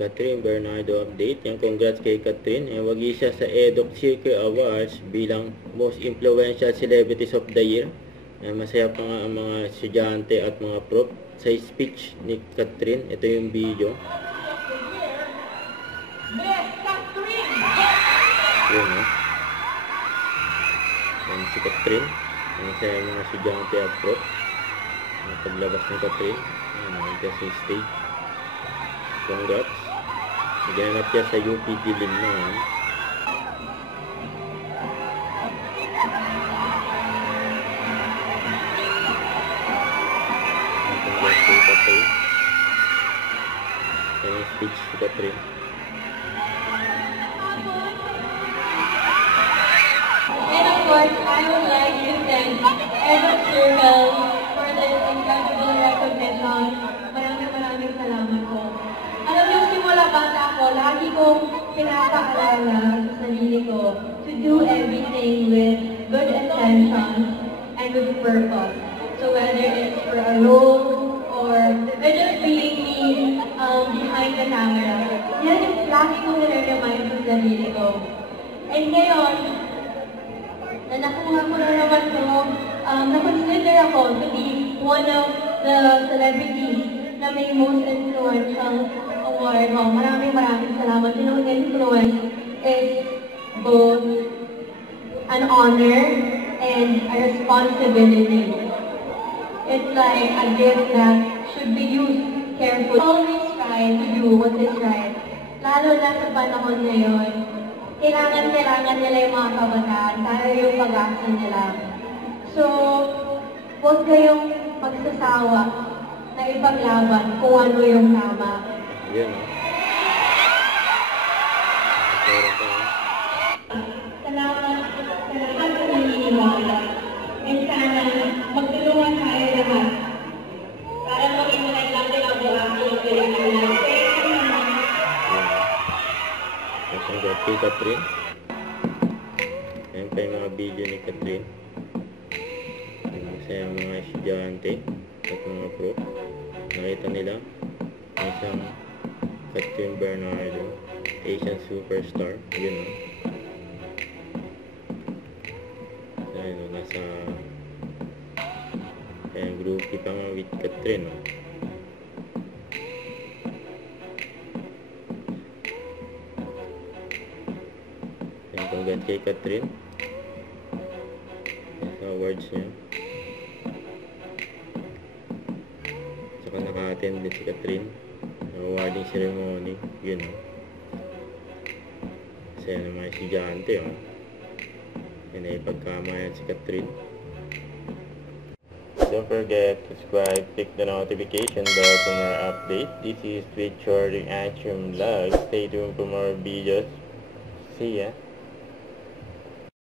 Catherine Bernardo update. Yung congrats kay Catherine. Wagi siya sa EDOC Circle Awards bilang Most Influential Celebrities of the Year. Masaya pa nga ang mga estudyante at mga prof sa speech ni Catherine. Ito yung video. Miss Catherine! Yun, Yan si Catherine. Masaya ang mga estudyante at prof. Paglabas ni Catherine. Nandiyan sa stage. Congrats. Naganap siya sa UP Diliman. Congrats kay Catherine. Yan yung speech ni Catherine. And of course, I would like to thank EDOC Circle for this incredible recognition. Maraming salamat po. Alam niyo, simula bata ako, lagi kong pinapaalala sa sarili ko to do everything with good intentions and with purpose. So whether it's for a role or just being me behind the camera, yan yung lagi kong nire-remind sa sarili ko. And ngayon, na nakuha ko na naman ko, na-consider ako to be one of the celebrities na may most influential award. Maraming salamat. You know, influence is both an honor and a responsibility. It's like a gift that should be used carefully. Always try to do what is right. Lalo na sa panahon ngayon, kailangan nila yung mga kabataan, tayo yung pag-asa nila. So, huwag kayong magsasawa na ipaglaban kung ano yung tama. Yun, Salamat sa lahat ng naniniwala. And sana magtulungan tayo lahat para maging magandang din ang buhay ng Pilipinas. Congrats kay Catherine. Ayan pa yung mga video ni Catherine. Masaya ang mga estudyante at mga pro. Nakita nila isang Catherine Bernardo, Asian superstar. Yun, Ayun, nasa groupie pa nga with Catherine, Congrats kay Catherine sa awards niya. Saka naka-attend din si Catherine ng awarding ceremony. Yun, Kasi ng mga estudyante, Yan ay pagkamayan si Catherine. Don't forget to subscribe, click the notification bell for more updates. This is Twitch Shorting Action Vlog. Stay tuned for more videos. See ya!